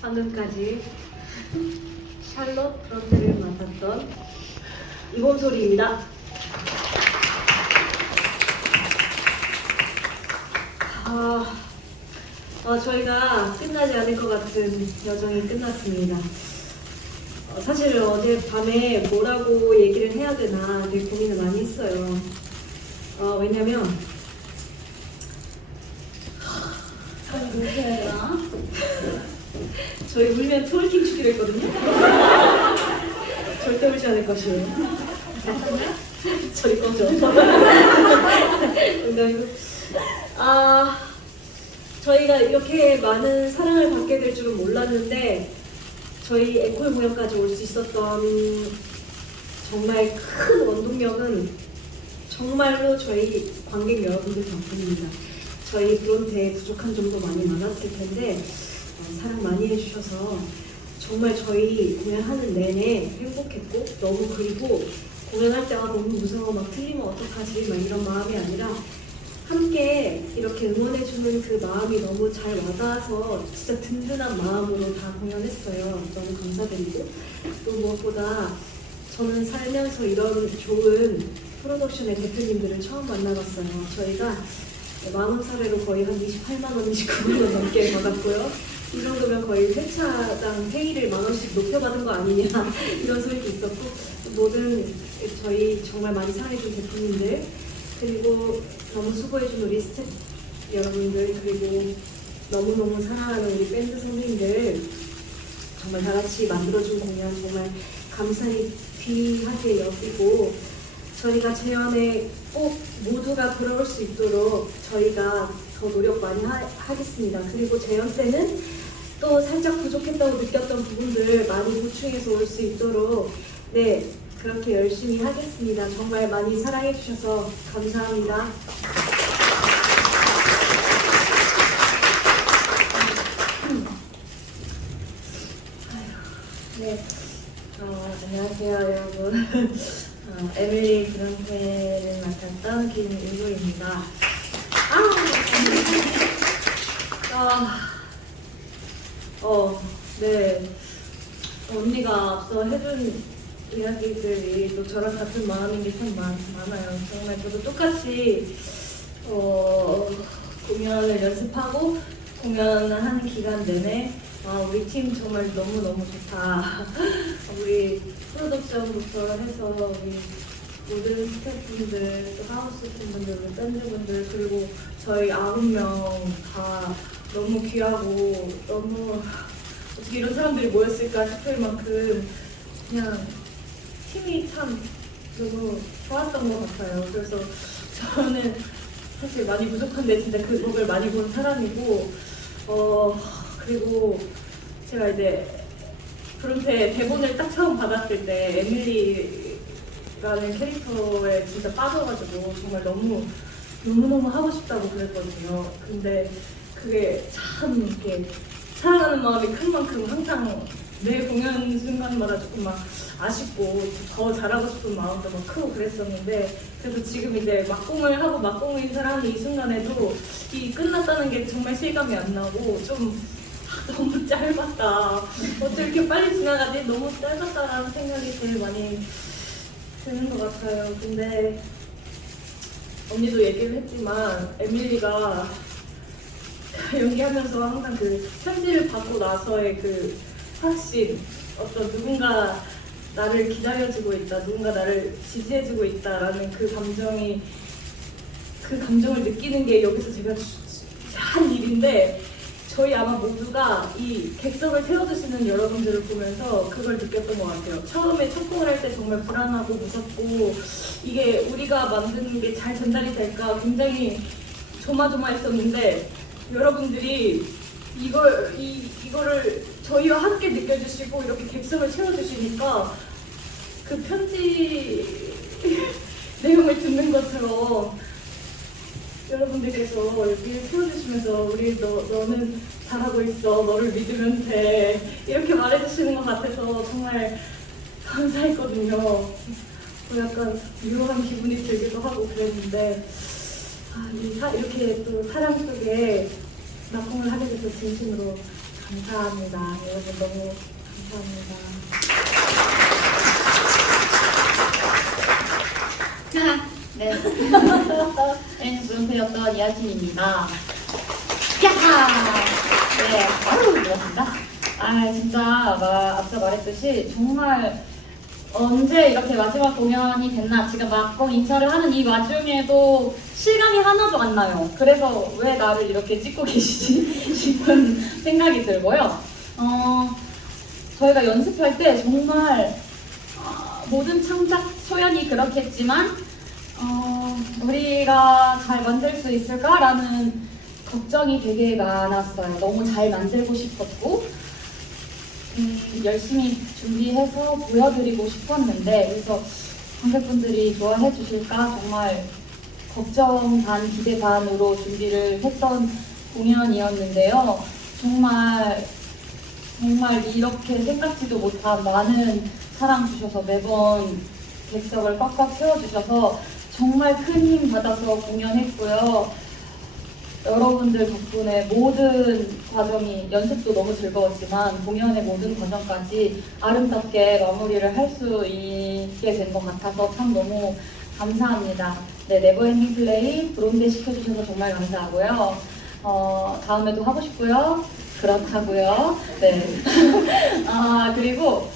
방금까지 샬롯 프런트를 맡았던 이범소리입니다. 아, 어, 저희가 끝나지 않을 것 같은 여정이 끝났습니다. 어, 사실 어제 밤에 뭐라고 얘기를 해야 되나 되게 고민을 많이 했어요. 어, 왜냐면 아니 뭐 해야 되나? 저희 울면 트월킹 추기로 했거든요. 절대 울지 않을 것이에요. 저리 꺼져. 농담이고. 아, 저희가 이렇게 많은 사랑을 받게 될 줄은 몰랐는데 저희 앵콜 공연까지 올 수 있었던 정말 큰 원동력은 정말로 저희 관객 여러분들 덕분입니다. 저희 브론테에 부족한 점도 많이 많았을 텐데 어, 사랑 많이 해주셔서 정말 저희 공연하는 내내 행복했고 너무 그리고 공연할 때가 너무 무서워 막 틀리면 어떡하지 막 이런 마음이 아니라 함께 이렇게 응원해주는 그 마음이 너무 잘 와닿아서 진짜 든든한 마음으로 다 공연했어요. 너무 감사드리고 또 무엇보다 저는 살면서 이런 좋은 프로덕션의 대표님들을 처음 만나봤어요. 저희가 만원 사례로 거의 한 28만 원, 29만 원 넘게 받았고요. 이 정도면 거의 회차당 회의를 만 원씩 높여받은 거 아니냐 이런 소리도 있었고 모든 저희 정말 많이 사랑해준 대표님들 그리고 너무 수고해준 우리 스태프 여러분들 그리고 너무너무 사랑하는 우리 밴드 선배님들 정말 다 같이 만들어준 공연 정말 감사히 귀하게 여기고 저희가 재연에 꼭 모두가 돌아올 수 있도록 저희가 더 노력 많이 하, 하겠습니다. 그리고 재연 때는 또 살짝 부족했다고 느꼈던 부분들 많이 보충해서 올 수 있도록 네 그렇게 열심히 하겠습니다. 정말 많이 사랑해 주셔서 감사합니다. 네. 어, 안녕하세요 여러분. 어, 에밀리 브런테를 맡았던 김일구입니다. 아, 아, 어, 네. 언니가 앞서 해준 이야기들이 또 저랑 같은 마음인 게 참 많아요. 정말 저도 똑같이 어, 공연을 연습하고 공연을 하는 기간 내내 아, 우리 팀 정말 너무너무 좋다. 우리 프로덕션부터 해서 우리 모든 스태프분들, 또 하우스 팀분들, 우리 밴드분들, 그리고 저희 아홉 명 다 너무 귀하고 너무 어떻게 이런 사람들이 모였을까 싶을 만큼 그냥 팀이 참 너무 좋았던 것 같아요. 그래서 저는 사실 많이 부족한데 진짜 그 덕을 많이 본 사람이고 어 그리고 제가 이제 브론테 대본을 딱 처음 받았을 때 에밀리라는 캐릭터에 진짜 빠져가지고 정말 너무 너무너무 하고 싶다고 그랬거든요. 근데 그게 참 이렇게 사랑하는 마음이 큰 만큼 항상 매 공연 순간마다 조금 막 아쉽고 더 잘하고 싶은 마음도 막 크고 그랬었는데 그래서 지금 이제 막공을 하고 막공 인사를 하는 이 순간에도 이 끝났다는 게 정말 실감이 안 나고 좀 아, 너무 짧았다. 어떻게 이렇게 빨리 지나가지? 너무 짧았다라는 생각이 제일 많이 드는 것 같아요. 근데 언니도 얘기를 했지만 에밀리가 연기하면서 항상 그 편지를 받고 나서의 그 확신, 어떤 누군가 나를 기다려주고 있다, 누군가 나를 지지해주고 있다라는 그 감정이 그 감정을 느끼는 게 여기서 제가 한 일인데 저희 아마 모두가 이 객석을 세워주시는 여러분들을 보면서 그걸 느꼈던 것 같아요. 처음에 첫 공을 할 때 정말 불안하고 무섭고 이게 우리가 만드는 게 잘 전달이 될까 굉장히 조마조마했었는데 여러분들이 이걸 이 이거를 저희와 함께 느껴주시고 이렇게 객석을 채워주시니까 그 편지 내용을 듣는 것처럼 여러분들께서 여기를 채워주시면서 우리 너 너는 잘하고 있어 너를 믿으면 돼 이렇게 말해주시는 것 같아서 정말 감사했거든요. 또 약간 묘한 기분이 들기도 하고 그랬는데 아, 이렇게 또 사랑 속에 낙공을 하게 돼서 진심으로 감사합니다. 여러분 너무 감사합니다. 네. 저희는 브론페였던 이하진입니다. 야하! 네, 아유, 고맙습니다. 아, 진짜, 막, 앞서 말했듯이, 정말, 언제 이렇게 마지막 공연이 됐나, 지금 막공 인사를 하는 이 와중에도 실감이 하나도 안 나요. 그래서 왜 나를 이렇게 찍고 계시지? 싶은 생각이 들고요. 어, 저희가 연습할 때 정말, 아, 모든 창작 소연이 그렇겠지만, 어, 우리가 잘 만들 수 있을까라는 걱정이 되게 많았어요. 너무 잘 만들고 싶었고, 음, 열심히 준비해서 보여드리고 싶었는데, 그래서 관객분들이 좋아해 주실까 정말 걱정 반, 기대 반으로 준비를 했던 공연이었는데요. 정말, 정말 이렇게 생각지도 못한 많은 사랑 주셔서 매번 객석을 꽉꽉 채워주셔서 정말 큰 힘 받아서 공연했고요. 여러분들 덕분에 모든 과정이 연습도 너무 즐거웠지만 공연의 모든 과정까지 아름답게 마무리를 할 수 있게 된 것 같아서 참 너무 감사합니다. 네, 네버엔딩 플레이 브론데 시켜주셔서 정말 감사하고요. 어, 다음에도 하고 싶고요. 그렇다고요. 네. 아 그리고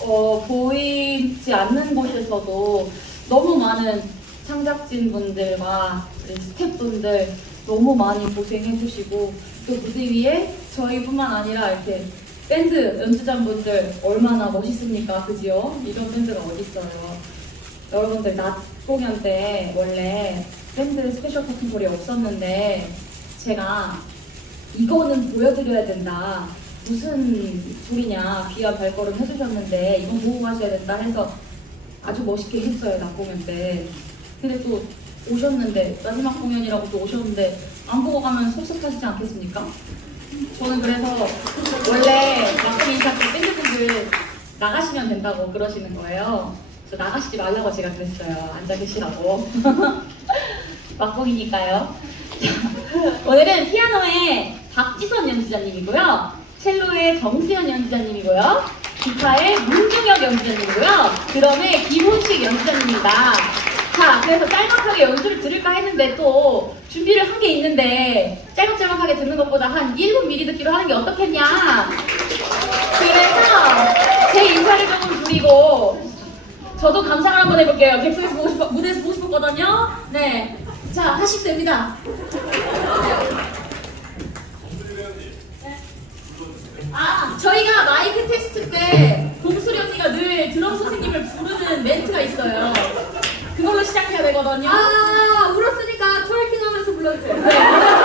어, 보이지 않는 곳에서도 너무 많은 창작진 분들과 우리 스태프분들 너무 많이 고생해주시고 또 무대 위에 저희뿐만 아니라 이렇게 밴드 연주자분들 얼마나 멋있습니까, 그지요? 이런 밴드가 어디 있어요? 여러분들 낮 공연 때 원래 밴드 스페셜 커튼콜이 없었는데 제가 이거는 보여드려야 된다. 무슨 소리냐 귀한 발걸음 해주셨는데 이건 보고 가셔야 된다 해서 아주 멋있게 했어요 낮 공연 때. 근데 또 오셨는데 마지막 공연이라고 또 오셨는데 안 보고 가면 섭섭하시지 않겠습니까? 저는 그래서 원래 막공 인사 때 밴드분들 나가시면 된다고 그러시는 거예요. 그래서 나가시지 말라고 제가 그랬어요. 앉아 계시라고. 막공이니까요. 오늘은 피아노의 박지선 연주자님이고요. 첼로의 정수현 연주자님이고요. 기타의 문종혁 연주자님이고요. 드럼의 김훈식 연주자님입니다. 자, 그래서 짤막하게 연주를 들을까 했는데 또 준비를 한 게 있는데 짤막짤막하게 듣는 것보다 한 1분 미리 듣기로 하는 게 어떻겠냐. 그래서 제 인사를 조금 줄이고 저도 감상을 한번 해볼게요. 객석에서 보고 싶어, 무대에서 보고 싶었거든요. 네. 자, 하시면 됩니다. 아, 저희가 마이크 테스트 때 봄수리 언니가 늘 드럼 선생님을 부르는 멘트가 있어요. 시작해야 되거든요. 아, 울었으니까 트월킹 하면서 불러주세요.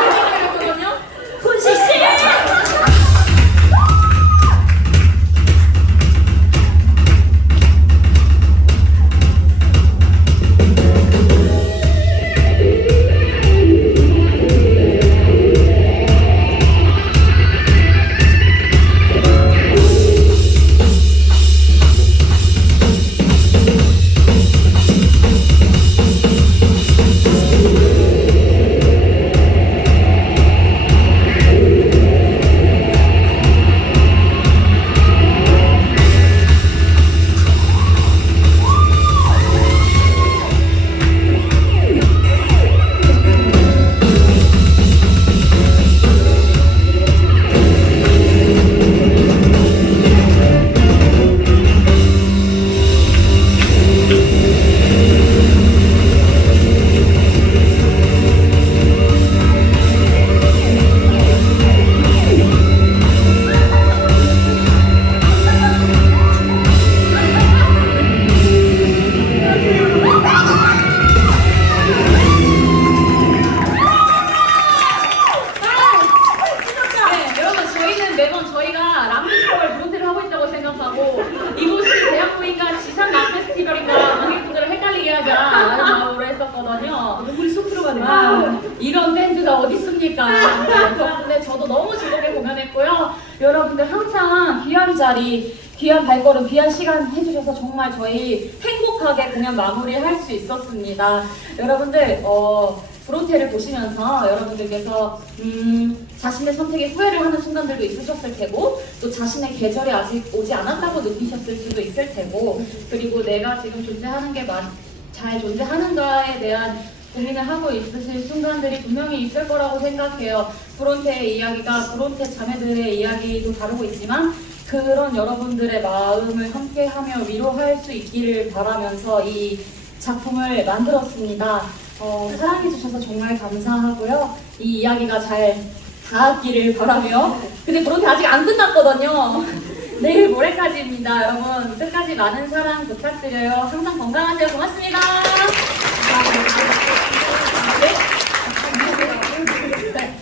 쏙 들어가네. 아, 이런 밴드가 어디 있습니까? 네, 그런데 저도 너무 즐겁게 공연했고요. 여러분들 항상 귀한 자리, 귀한 발걸음, 귀한 시간 해주셔서 정말 저희 행복하게 공연 마무리할 수 있었습니다. 여러분들 어, 브론테를 보시면서 여러분들께서 음, 자신의 선택에 후회를 하는 순간들도 있으셨을 테고 또 자신의 계절이 아직 오지 않았다고 느끼셨을 수도 있을 테고 그리고 내가 지금 존재하는 게잘 존재하는가에 대한 고민을 하고 있으실 순간들이 분명히 있을 거라고 생각해요. 브론테의 이야기가 브론테 자매들의 이야기도 다루고 있지만 그런 여러분들의 마음을 함께하며 위로할 수 있기를 바라면서 이 작품을 만들었습니다. 어, 사랑해주셔서 정말 감사하고요. 이 이야기가 잘 닿았기를 바라며 근데 브론테 아직 안 끝났거든요. 내일 모레까지입니다. 여러분 끝까지 많은 사랑 부탁드려요. 항상 건강하세요. 고맙습니다.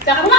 네.